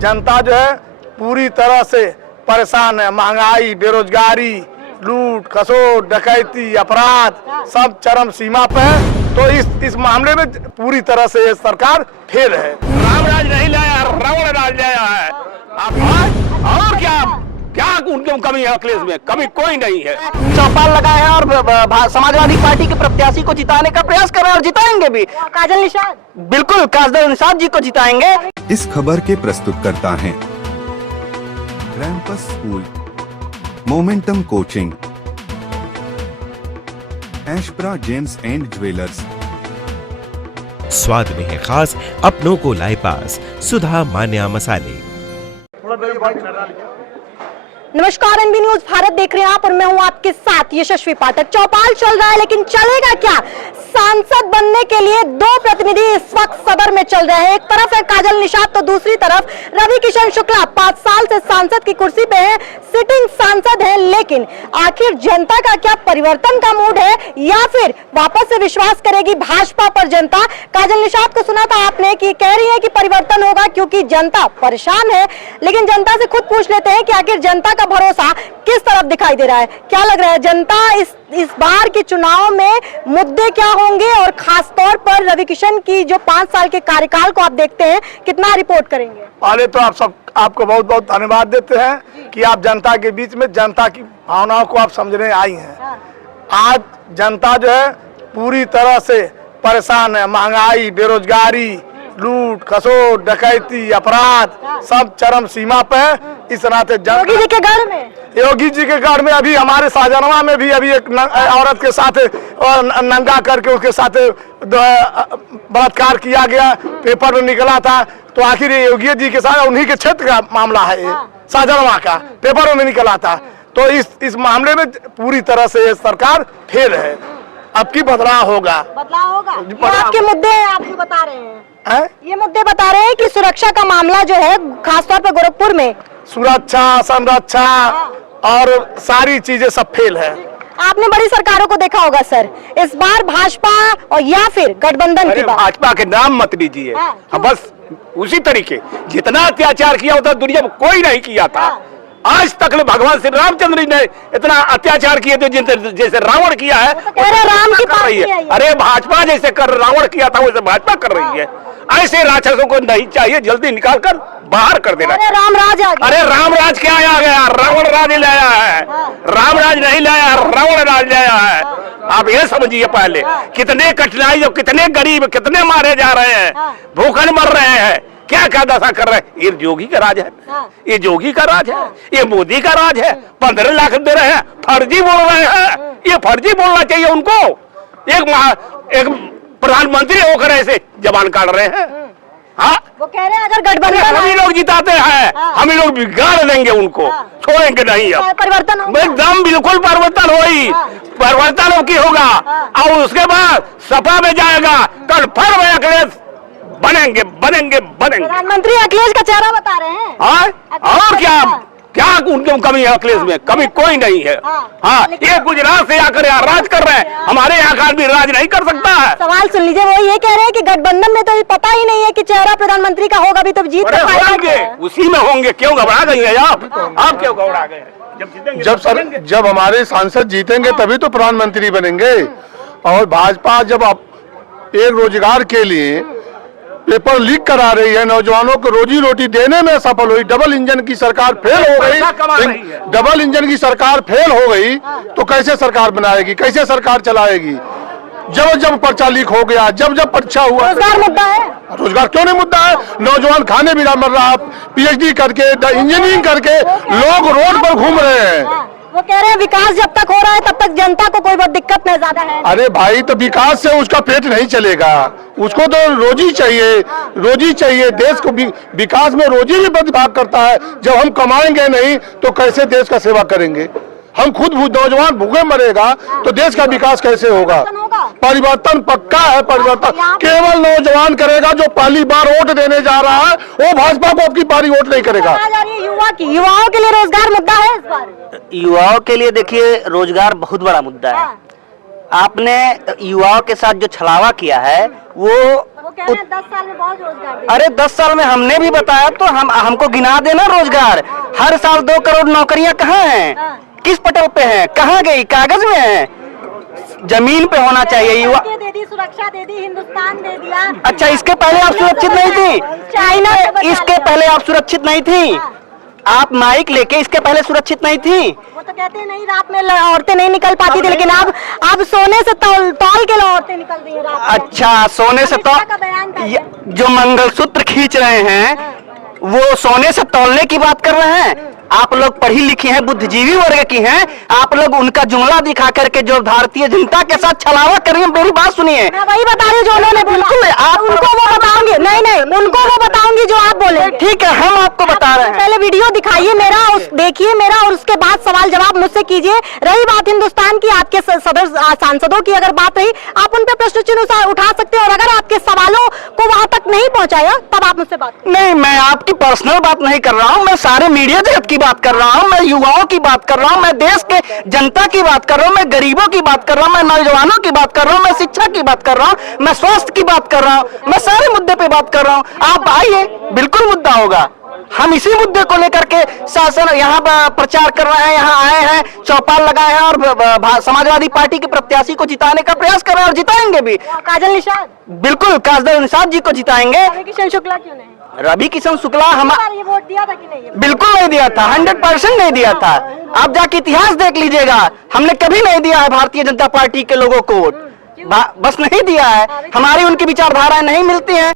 जनता जो है पूरी तरह से परेशान है। महंगाई, बेरोजगारी, लूट खसोट, डकैती, अपराध सब चरम सीमा पे है। तो इस मामले में पूरी तरह से ये सरकार फेल है। राम राज नहीं लाया, रावण राज लाया है। और क्या उनकी कमी है अखिलेश में? कमी कोई नहीं है। चौपाल लगाए हैं और समाजवादी पार्टी के प्रत्याशी को जिताने का प्रयास कर रहे हैं और जिताएंगे भी। काजल निषाद, बिल्कुल काजल निषाद जी को जिताएंगे। इस खबर के प्रस्तुतकर्ता हैं रैंपस स्कूल, मोमेंटम कोचिंग, एशप्रा जेम्स एंड ज्वेलर्स। स्वाद में है खास, अपनों को लाए पास, सुधा मान्या मसाले। नमस्कार, एनबी न्यूज भारत देख रहे हैं आप और मैं हूं आपके साथ यशस्वी पाठक। चौपाल चल रहा है लेकिन चलेगा क्या? सांसद बनने के लिए दो प्रतिनिधि इस वक्त सदर में चल रहे हैं। एक तरफ है काजल निषाद तो दूसरी तरफ रवि किशन शुक्ला 5 साल से सांसद की कुर्सी पे हैं, सिटिंग सांसद हैं। लेकिन आखिर जनता का क्या परिवर्तन का मूड है या फिर वापस से विश्वास करेगी भाजपा पर जनता? काजल निषाद को सुना था आपने कि कह रही है कि परिवर्तन होगा क्योंकि जनता परेशान है। लेकिन जनता से खुद पूछ लेते हैं कि आखिर जनता का भरोसा किस तरफ दिखाई दे रहा है? क्या लग रहा है जनता इस बार के चुनाव में मुद्दे क्या होंगे? और खास तौर पर रवि किशन की जो 5 साल के कार्यकाल को आप देखते हैं, कितना रिपोर्ट करेंगे? पहले तो आपको बहुत बहुत धन्यवाद देते हैं कि आप जनता के बीच में जनता की भावनाओं को आप समझने आई हैं। आज जनता जो है पूरी तरह से परेशान है। महंगाई, बेरोजगारी, लूट खसोट, डकैती, अपराध सब चरम सीमा पे है। इस नाते योगी जी के गढ़ में अभी हमारे शाहजहां में भी अभी एक औरत के साथ नंगा करके उसके साथ बलात्कार किया गया, पेपर में निकला था। तो आखिर योगी जी के साथ उन्हीं के क्षेत्र का मामला है, शाहजहां का पेपरों में निकला था। तो इस मामले में पूरी तरह से ये सरकार फेल है। अब की बदलाव होगा। आपके मुद्दे आपको बता रहे हैं, ये मुद्दे बता रहे हैं कि सुरक्षा का मामला जो है खासतौर पर गोरखपुर में सुरक्षा, संरक्षा और सारी चीजें सब फेल है। आपने बड़ी सरकारों को देखा होगा सर, इस बार भाजपा और या फिर गठबंधन की बात। भाजपा के नाम मत लीजिए। बस उसी तरीके जितना अत्याचार किया होता दुनिया में कोई नहीं किया था। आज तक भगवान श्री रामचंद्र जी ने इतना अत्याचार किए थे जैसे रावण किया है। अरे राम की कर रही है। अरे भाजपा जैसे कर रावण किया था वैसे भाजपा कर रही है। ऐसे राक्षसों को नहीं चाहिए, जल्दी निकाल कर बाहर कर देना। अरे राम राज आ गया। अरे राम राज क्या आ गया? रावण राज लाया है। राम राज नहीं लाया, रावण राज लाया है। आप ये समझिए पहले कितने कठिनाई, कितने गरीब कितने मारे जा रहे हैं, भूखन मर रहे हैं, क्या क्या दशा कर रहे हैं। ये योगी का राज है, ये योगी का राज है, ये मोदी का राज है। 15 लाख दे रहे हैं, फर्जी बोल रहे हैं। ये फर्जी बोलना चाहिए उनको। एक प्रधानमंत्री होकर ऐसे जबान काट रहे हैं। हाँ, वो कह रहे हैं अगर गठबंधन हम ही लोग जिताते हैं, हम ही लोग बिगाड़ देंगे उनको, छोड़ेंगे नहीं। अब परिवर्तन एकदम बिल्कुल परिवर्तन होगी, परिवर्तन की होगा। और उसके बाद सपा में जाएगा, कन्फर्म है अखिलेश बनेंगे। प्रधानमंत्री अखिलेश का चेहरा बता रहे हैं। और क्या उनकी कमी है अखिलेश में? कमी कोई नहीं है। हाँ, ये गुजरात से आकर यहाँ राज कर रहे हैं, हमारे यहाँ का आदमी राज नहीं कर सकता है। सवाल सुन लीजिए, वो ये कह रहे हैं कि गठबंधन में तो पता ही नहीं है कि चेहरा प्रधानमंत्री का होगा, भी तो जीत होंगे, उसी में होंगे। क्यों घबरा गई है आप क्यों घबरा गए? जब हमारे सांसद जीतेंगे तभी तो प्रधानमंत्री बनेंगे। और भाजपा जब एक रोजगार के लिए पेपर लीक करा रही है, नौजवानों को रोजी रोटी देने में सफल हुई, डबल इंजन की सरकार फेल हो गई। डबल इंजन की सरकार फेल हो गई तो कैसे सरकार बनाएगी, कैसे सरकार चलाएगी? जब पर्चा लीक हो गया, जब परीक्षा हुआ, रोजगार मुद्दा है। रोजगार क्यों नहीं मुद्दा है? नौजवान खाने बिना मर रहा, PhD करके इंजीनियरिंग करके लोग रोड पर घूम रहे हैं। वो कह रहे हैं विकास जब तक हो रहा है तब तक जनता को कोई बहुत दिक्कत नहीं, ज्यादा है। अरे भाई, तो विकास से उसका पेट नहीं चलेगा, उसको तो रोजी चाहिए। देश को विकास में रोजी भी प्रतिभाग करता है। जब हम कमाएंगे नहीं तो कैसे देश का सेवा करेंगे? हम खुद नौजवान भूखे मरेगा तो देश का विकास कैसे होगा? परिवर्तन पक्का है। परिवर्तन केवल नौजवान करेगा जो पहली बार वोट देने जा रहा है, वो भाजपा को आपकी बारी वोट नहीं करेगा। युवाओं के लिए रोजगार मुद्दा है इस बार। युवाओं के लिए देखिए रोजगार बहुत बड़ा मुद्दा है। आपने युवाओं के साथ जो छलावा किया है वो वो कह रहे हैं 10 साल में बहुत रोजगार देंगे। अरे 10 साल में हमने भी बताया तो हमको गिना देना रोजगार। हर साल 2 करोड़ नौकरियां कहाँ हैं, किस पटल पे हैं, कहाँ गई, कागज में है, जमीन पे होना चाहिए। युवा दे दी, सुरक्षा दे दी, हिंदुस्तान दे दिया। अच्छा, इसके पहले आप सुरक्षित नहीं थी? चाइना से बचा इसके लिया। पहले आप सुरक्षित नहीं थी? आप माइक लेके इसके पहले सुरक्षित नहीं थी? वो तो कहते हैं नहीं, रात में औरतें नहीं निकल पाती थी, लेकिन अब सोने से तौल के औरतें निकल रही है रात में। अच्छा, सोने से अमित शाह का बयान था ये। जो मंगलसूत्र खींच रहे हैं वो सोने से तौलने की बात कर रहे हैं। आप लोग पढ़ी लिखी हैं, बुद्धिजीवी वर्ग की हैं, आप लोग उनका जुमला दिखा करके जो भारतीय जनता के साथ छलावा कर रही हैं। मेरी बात सुनिए, मैं वही बता रही हूँ जो उन्होंने बिल्कुल आप उनको वो बताऊंगी। नहीं, उनको वो बताऊंगी जो आप बोले। ठीक है, हम आपको बता रहे हैं। पहले वीडियो दिखाइए मेरा, देखिए मेरा, और उसके बाद सवाल जवाब मुझसे कीजिए। रही बात हिंदुस्तान की, आपके सदर सांसदों की अगर बात रही, आप उन पर प्रश्न चिन्ह उठा सकते हैं, और अगर आपके सवालों को वहां तक नहीं पहुंचाया तब आप मुझसे बात। नहीं, मैं आपकी पर्सनल बात नहीं कर रहा हूं, मैं सारे मीडिया जगत की बात कर रहा हूं, मैं युवाओं की बात कर रहा हूं, मैं देश के जनता की बात कर रहा हूं, मैं गरीबों की बात कर रहा हूं, मैं नौजवानों की बात कर रहा हूं, मैं शिक्षा की बात कर रहा हूं, मैं स्वास्थ्य की बात कर रहा हूं, मैं सारे मुद्दे पे बात कर रहा हूं। आप आइए, बिल्कुल मुद्दा होगा। हम इसी मुद्दे को लेकर के शासन यहाँ प्रचार कर रहे हैं, यहाँ आए हैं, चौपाल लगाए हैं, और समाजवादी पार्टी के प्रत्याशी को जिताने का प्रयास कर रहे हैं, और जिताएंगे भी। काजल निषाद, बिल्कुल काजल निषाद जी को जिताएंगे। रवि किशन शुक्ला क्यों नहीं? रवि किशन शुक्ला ये वोट दिया था कि नहीं? बिल्कुल नहीं दिया था, 100% नहीं दिया था। आप जाके इतिहास देख लीजिएगा, हमने कभी नहीं दिया है भारतीय जनता पार्टी के लोगों को वोट, बस नहीं दिया है। हमारी उनकी विचारधाराएं नहीं मिलती हैं।